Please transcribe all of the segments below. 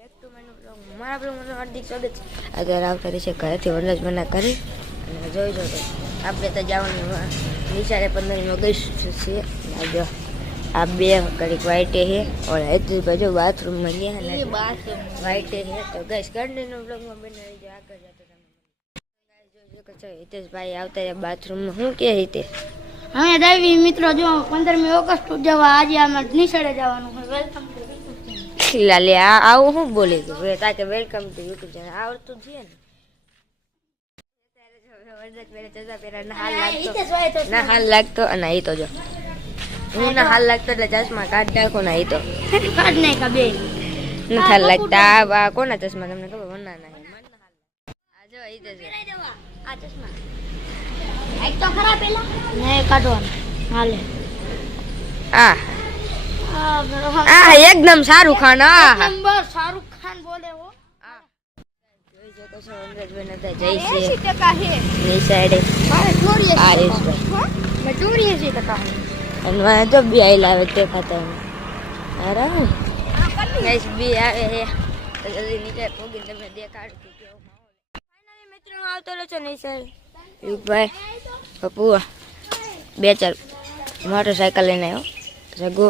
મારા બ્લોગમાં હાર્દિક સ્વાગત છે. અત્યારે આવતા રહેશે ઘરેથી વનરાજ બના કરી અને જોઈ જો આપણે તો જવાનું નિશાળે 15 ગઈ છીએ. જો આ બે કડીક વાઈટે છે ઓર હેતુ બાજુ બાથરૂમમાં ગયા ને વાઈટે છે. તો ગઈશ કન્ટિન્યુ બ્લોગમાં બનાવી જો આગળ જતો તમે જોઈ શકો છો. હિતેશભાઈ આવતા રહ્યા બાથરૂમમાં. શું કે હિતેશ? હવે દેવી મિત્રો જો 15મી ઓગસ્ટ ઉજવવા આજે આમાં નિશાળે જવાનું છે. વેલકમ ટુ લે આવું શું બોલી ગયું તાકે વેલકમ ટુ યુટ્યુબ ચેનલ આવડતું છે ને. ના હાલ લાગતો અને એ તો જો હું ના હાલ લાગતો એટલે ચશ્મા કાઢ નાખો ને. એ તો કાઢ નાખ્યા બે ના હાલ લાગતા. આ કોના ચશ્મા તમને ખબર? મના ના આ જો એ તો આ ચશ્મા એક તો ખરા પેલા ને કાઢવાનું હાલે. આ એકદમ શાહરુખ ખાન. નંબર શાહરુખ ખાન બોલે હો. જોઈ શકો છો વનરાજભાઈ નતા જઈ છે નિશાળે. અને તો બી આઈ લાવે તે ખાતા અરે ગઈશ બી આવે હે તો જલ્દી નીચે પોગીને તમને દેખાડું કેવું ફાઇનલી મિત્રો આવતો રહ્યો છે નિશાળે. યુગભાઈ પપ્પુ 2-4 મોટરસાયકલ લઈને આવ્યો. જગો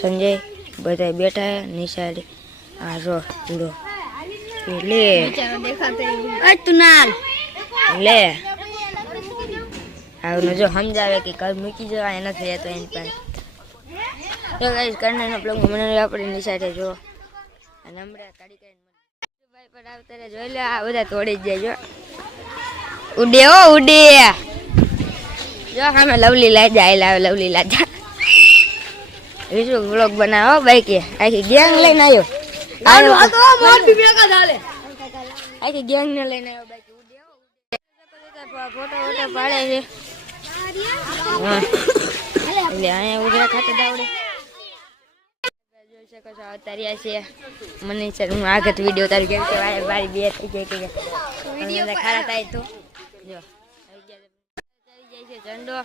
સંજય બધા બેઠા નિશાળે. આ જો પૂરો લે લે આવનો જો સમજાવે કે ઘર મૂકી જવાય નથી તો એની પાસે તો ગાઈસ કરનાનો બ્લોગ મને આપણે નિશાળે જો અને હમણાં કાઢી ભાઈ પર આવતા જોઈ લે. આ બધા તોડી જ જાય જો ઉડે ઓ ઉડે જો સામે લવલી લાજા આઈ લાવે લવલી લાજા વિશુ વ્લોગ બનાવો ભાઈ કે આખી ગેંગ લઈને આવ્યો. આખી ગેંગ ને લઈને આવ્યો ભાઈ. ફોટો વોટો પાડે છે એટલે અહીંયા ઉધરા ખાતે દાવડે જોઈ શકો છો. અવતાર્યા છે મને સર હું આગળ વિડીયો તારી કેમ કે મારી બે થઈ જાય કે વિડીયો ખારા થાય તો જો આવી જાય છે ઝંડો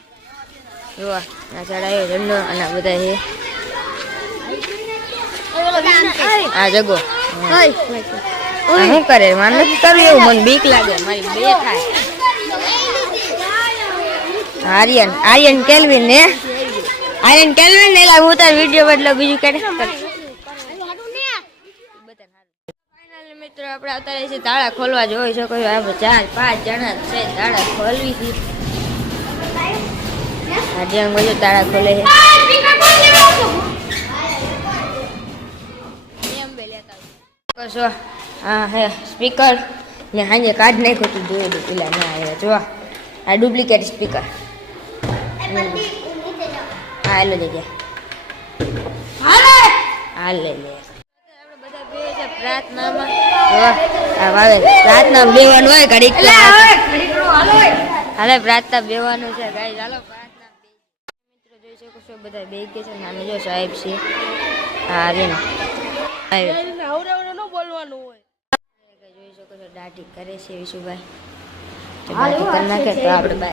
જો આ ચડાયો ઝંડો અને બધા છે આ જગો શું કરે મારે નથી કરવું એવું. મને બીક લાગે મારી બે થાય. આર્યન કેલ્વિન ને હું તાર વિડીયો બદલો બીજું કે મિત્રો આપણે આવતા રહીએ છીએ. તાળા ખોલવા જોઈ શકો છો. આપણે 4-5 જણા છે તાળા ખોલવી છે. આજે અંગો તાળા ખોલે છે. હા હે સ્પીકર ને હાજે કાઢ નાખ્યું તું જોયું પેલા ના આવ્યા જો આ ડુપ્લિકેટ સ્પીકર. હા લો જગ્યા હાલ લે લે આપણે બધા બે છે પ્રાર્થનામાં. આ વાવે પ્રાર્થના બેવાનું હોય ઘડીક હાલે પ્રાર્થના બેવાનું છે ગાઈસ. હાલો પ્રાર્થના મિત્રો જોઈ શકો છો બધા બે કે છે નામે જો સાહેબ છે. હા રે બોલવાનું હોય જોઈ શકો છો. દાઢી કરે છે વિશુભાઈ. દાઢી કરી નાખે તો આપણે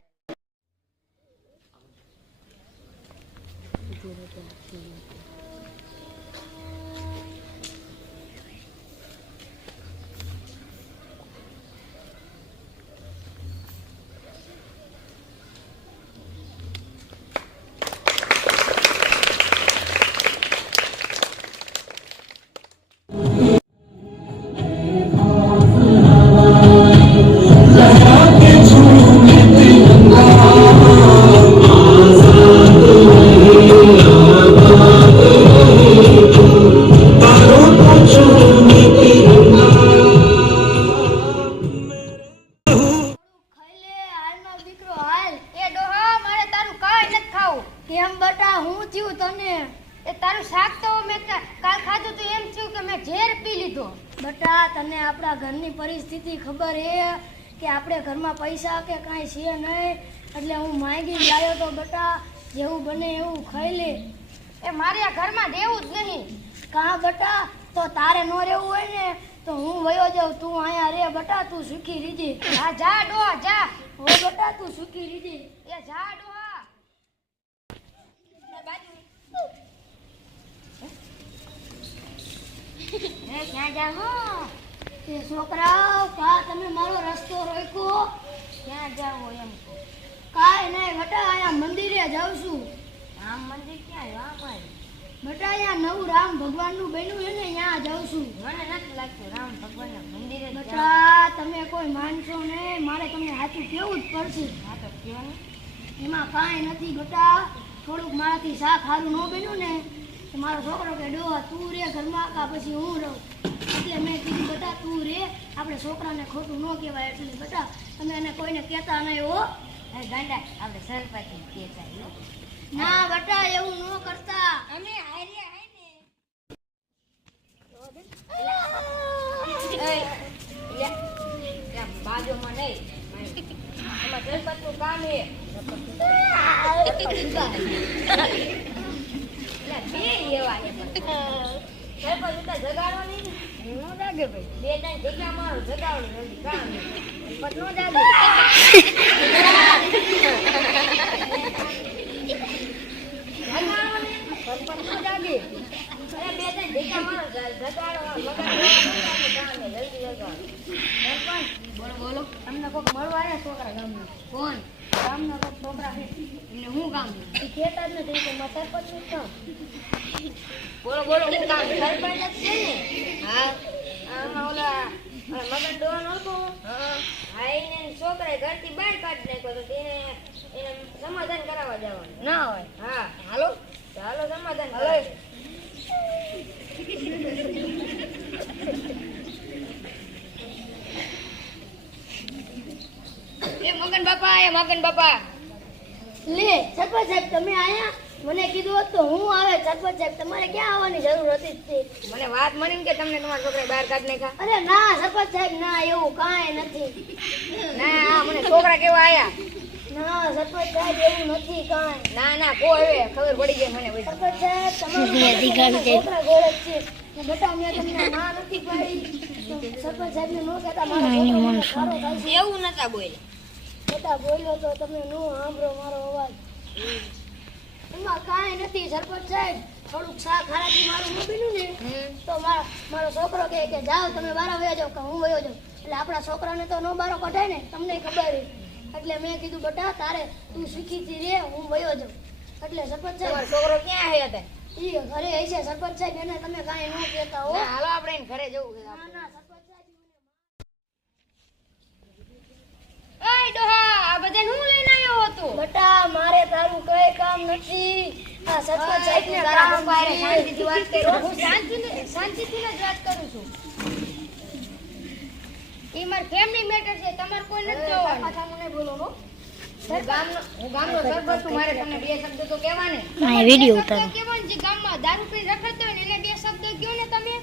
એમ બટા હું થયું તને એ તારું શાક તો મેં કાલ ખાધું તો એમ થયું કે મેં ઝેર પી લીધો. બટા તને આપણા ઘરની પરિસ્થિતિ ખબર હે કે આપણે ઘરમાં પૈસા કે કાંઈ છે નહીં એટલે હું માંગીને લાવ્યો તો. બટા જેવું બને એવું ખાઈ લે. એ મારે આ ઘરમાં રહેવું જ નહીં. કાં બટા તો તારે ન રહેવું હોય ને તો હું વયો જાઉં. તું અહીંયા રે બટા. તું સુખી રીજે. હા જા ડોહા જા. હો બટા તું સુખી રીજે. એ જા ડોહા. ક્યાં જાઓ? એ છોકરાઓ કા તમે મારો રસ્તો રોક્યો? ક્યાં જાઓ એમ? કાંઈ નહીં બટા, અહીંયા મંદિરે જાઉં છું. રામ મંદિર ક્યાં આવ્યું? બટા અહીંયા નવું રામ ભગવાનનું બન્યું છે ને, ત્યાં જાઉં છું. મને નથી લાગતું રામ ભગવાનના મંદિરે જ જાઓ. બટા તમે કોઈ માનશો નહીં, મારે તમને સાચું કેવું જ પડશે. હા તો કયો ને. એમાં કાંઈ નથી બટા, થોડુંક મારાથી શાક સારું ન બન્યું ને તો મારો છોકરો કે ડોહા તું રે ઘરમાં કા પછી હું રહું. એટલે મેં કીધું બટા તું રે, આપણે છોકરાને ખોટું ન કહેવાય એટલે બટા તમે એને કોઈને કહેતા નહીં હો. ગાંડા આપણે સરપંચ કહેતા હો. ના બટા એવું ન કરતા. અમે હાર્યા હે ને. બાજુમાં નહીં, એમાં સરપંચનું કામ છે. બે એવા છે સરપંચ ઉતા જગાડો નહીં ને નો જાગે ભાઈ. બે ત્રણ જગ્યા મારો જગાડો નથી કામ પણ નો જાગે. સરપંચ નો જાગે. અરે બે ત્રણ જગ્યા મારો જગાડો જલ્દી જગાડો. સરપંચ બોલો બોલો. તમને કોઈક મળવા આવ્યા છોકરા ગામના? કોણ? ગામના કોઈક છોકરા છે એમને શું કામ? એ કહેતા જ નથી તો મારા સરપંચનું કામ. બોલો બોલો હું કામ? સરપંચ જ છે ને. હા આમાં ઓલા મગન ડોન હતો. હા એને છોકરાએ ઘરથી બહાર કાઢી નાખ્યો તો એને સમાધાન કરાવવા જવાનું ના હોય. હા હાલો હાલો સમાધાન કરો. એ મગન બાપા લે સરપંચ સાહેબ તમે આયા? મને કીધું હોત તો હું આવે. સરપંચ સાહેબ તમારે ક્યાં આવવાની જરૂર હતી જ તે? મને વાત મળી કે તમને તમારા છોકરાએ બહાર કાઢી નાખ્યા. અરે ના સરપંચ સાહેબ ના, એવું કાંઈ નથી. ના મને છોકરા કેવા આયા? ના સરપંચ સાહેબ એવું નથી કાંઈ. ના ના કો હવે ખબર પડી ગઈ મને. સરપંચ સાહેબ તમારા છોકરા ગોળ જ છે ને બેટા, મેં તમને ના નથી પાડી. સરપંચ સાહેબ ને નો કહેતા મારો છોકરો સારો થાય છે. એવું નતા બોલ બેટા બોલ્યો તો તમે નો સાંભળો મારો અવાજ. એમાં કાંઈ નથી સરપંચ સાહેબ, થોડુંક શાક હારાથી મારું ન બન્યું ને તો મારો છોકરો કહે કે જાઓ તમે બારા વયા જાઓ કે હું વયો જાઉં. એટલે આપણા છોકરાને તો નો બારો કઢાય ને, તમને ખબર છે. એટલે મેં કીધું બેટા તારે તું શીખીથી રે, હું વયો જાઉં. એટલે સરપંચ સાહેબ છોકરો ક્યાં હે હતા? ઈ ઘરે હશે સરપંચ સાહેબ, એને તમે કાંઈ ન કહેતા હો. હાલો આપણે એને ઘરે જવું છે. ના ના સરપંચ સાહેબ. ઓય ડોહા આ બધા હું લઈને આવ્યો હતો? બેટા મારે તારું કઈ કામ નથી. આ સરપંચ સાહેબ ને તારા કામ પપ્પા હારે છે. શાંતિથી વાત કરો. હું શાંતિથી જ વાત કરું છું. ઈ માર ફેમિલી મેટર છે, તમાર કોઈ નથી જોવાનું. પાછા મને બોલો હો. હું ગામનો સરપંચ છું, મારે તમને બે શબ્દ તો કહેવાને. વિડિયો કેવાનું જે ગામમાં દારૂ પી રખડતો હોય ને એને બે શબ્દ કહો ને તમે.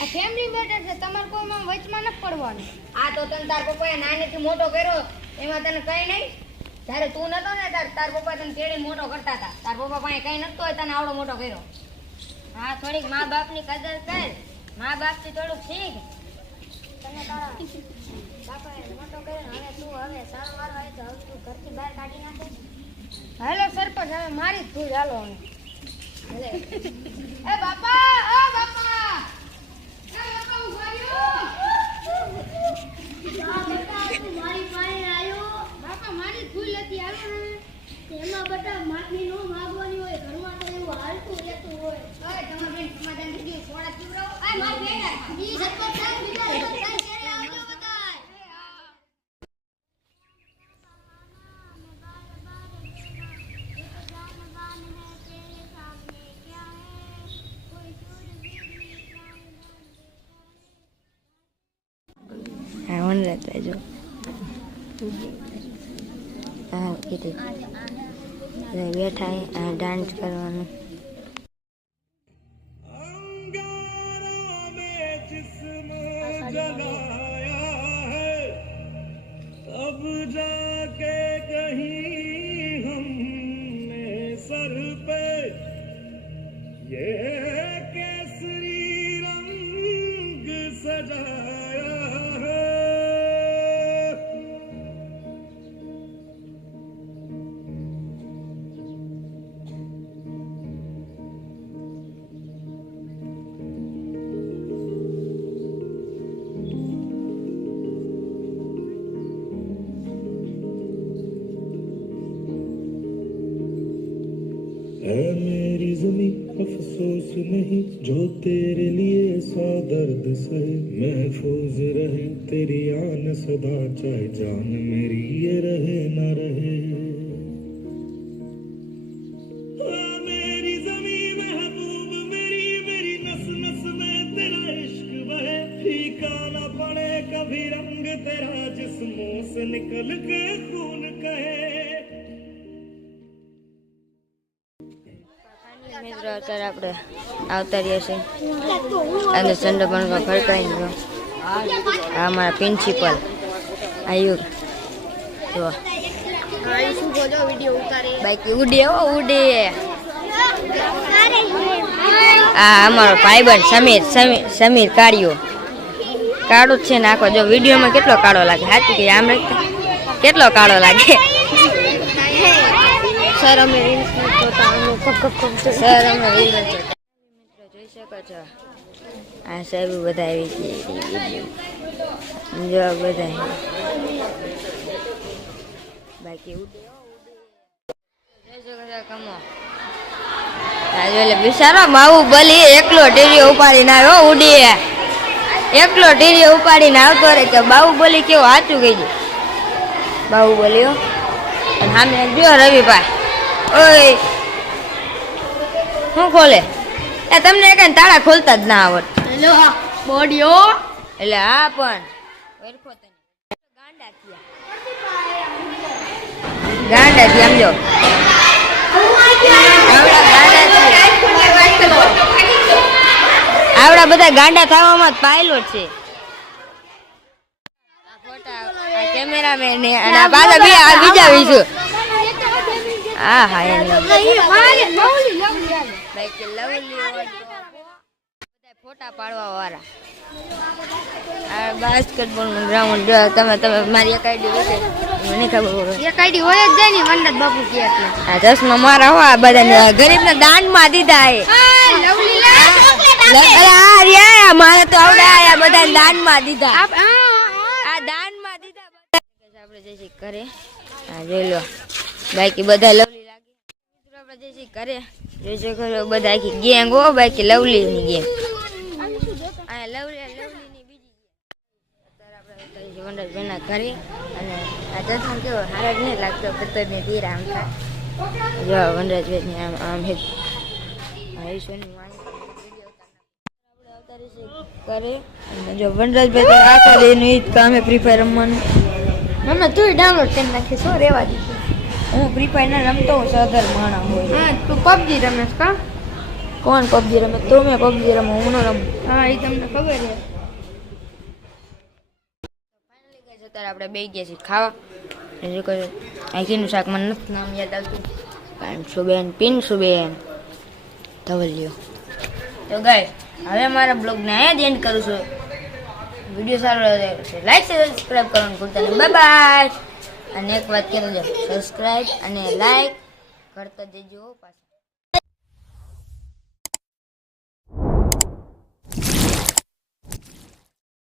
આ ફેમિલી મેટર છે, તમાર કોઈમાં વચમાં ન પડવાનું. આ તો તને તાર પપ્પાએ નાનેથી મોટો કર્યો, એમાં તને કઈ નહીં. જ્યારે તું નતો ને તાર પપ્પા તને તેડી મોટો કરતા હતા. તાર પપ્પા પાસે કઈ નતો હોય તને આવડો મોટો કર્યો. હા થોડીક મા બાપની કદર કર, મા બાપથી થોડુંક શીખ. તને તારા બાપાએ મોટો કર્યો, હવે તું હવે સારો વારો આવે તો હવે તું ઘરથી બહાર કાઢી નાખે. હાલો સરપંચ હવે મારી જ ભૂલ. હાલો હવે એ બાપા ઓ બાપા ઉભા રહ્યો. બેટા તું મારી પાસે આવ્યો. બાપા મારી જ ભૂલ હતી. હાલો ને એમાં બેટા માફી નો માંગવાની હોય, ઘરમાં તો એવું હાલતું રહેતું હોય. ઓય તમાર બેન સમાધાન થઈ ગયું. સોડા પીવડાવો. આ મારી બેન ઈ સરપંચ સાહેબ બીજા સરપંચ સાહેબ ઘરે આવજો બધાય. હા ઓન રહેતા જો હા કીધું બેઠા ડાન્સ કરવાનું. अब जाके कहीं हमने सर पे ये केसरी रंग सजाया है. अफसोस नहीं जो तेरे लिए 100 दर्द से महफूज रहे तेरी आन सदा चाहे जान मेरी ये रहे ना रहे मेरी ज़मीं महबूब मेरी मेरी नस नस में तेरा इश्क बहे फीका ना पड़े कभी रंग तेरा जिस्मों से निकल के खून कहे મિત્રો અત્યારે આપણે આવતા રહ્યા છીએ અને સંડોબણમાં ફરકાઈ ગયો આ અમારા પ્રિન્સિપલ આયુર જો બાઈક ઉડે ઉડે આ અમારો ભાઈબંધ સમીર કાળિયો કાળો જ છે ને આખો જો વિડીયોમાં કેટલો કાળો લાગે સાચું કે આમ કેટલો કાળો લાગે સર અમે રીલ્સ સર અમે રીલ્સ મિત્રો જોઈ શકો છો આ સાહેબ બધા આવી ગયા જો બધા બાકી ઉડે જોઈ શકો છો કમો એટલે બિચારો બાહુબલી એકલો ટીરીઓ ઉપાડીને આવ્યો ઉડી એકલો ટીરીઓ ઉપાડીને આવતો રે કે બાહુબલી કેવો સાચું કહી દે બાહુબલી અને સામે જો રવિભાઈ ઓય શું ખોલે એ તમને કઈ તાળા ખોલતા જ ના આવડ હેલો બોડીઓ એટલે હા પણ ગાંડા થી સમજો આવડા બધા ગાંડા થવામાં પાયલોટ છે કેમેરામેન ને અને પાછા બીજા વિશે હા હા ફોટા પાડવા વાળા આ બાસ્કેટબોલ નું ગ્રાઉન્ડ તમે મારી એક આઈડી હોય મને ખબર હોય એક આઈડી હોય જ જાય ને વંડર બાપુ કે આ ચશ્મા મારા હો આ બધા ગરીબ ને દાન માં દીધા મારે તો આવડા આ બધા દાન માં દીધા આ દાન માં દીધા આપણે જઈશું કરે હા જોઈ લો બાકી બધા લવલી લાગે આપણે જઈશું કરે જોઈ શકો બધા આખી ગેંગ હો બાકી લવલી ની ગેંગ આ લવલી ની બીજી અત્યારે આપણે વંડર બેના ઘરે અને આ ચશ્મા કેવો હારા જ નહીં લાગતો પત્તર ને તીર આમ થાય જો વનરાજ ને આમ હે આયુષ્યની કરે અને જો વનરાજભાઈ તો આખા દેનું ઈ જ કામ હે ફ્રી ફાયર રમવાનું મમ્મી તું ડાઉનલોડ કરી નાખી શું રેવા દીધું હું ફ્રી ફાયર ના રમતો હું સદર માણા હોય હા તું પબજી રમેશ કા કોણ પબજી રમે તો મેં પબજી રમું હું ન રમું હા એ તમને ખબર છે ફાઇનલી ગાઈસ અત્યારે આપણે બેસી ગયા છીએ ખાવા જો કહે આખીનું શાક મને નથી નામ યાદ આવતું પિન્સુબેન ધવલિયો તો ગાઈસ હવે મારા બ્લોગને અહીંયા જ એન્ડ કરું છું વિડીયો સારો લાગે છે લાઈક સબસ્ક્રાઇબ કરવાનું ભૂલતા નહીં બાય બાય અને એક વાત કહી દો સબસ્ક્રાઇબ અને લાઈક કરતા જજો પાછા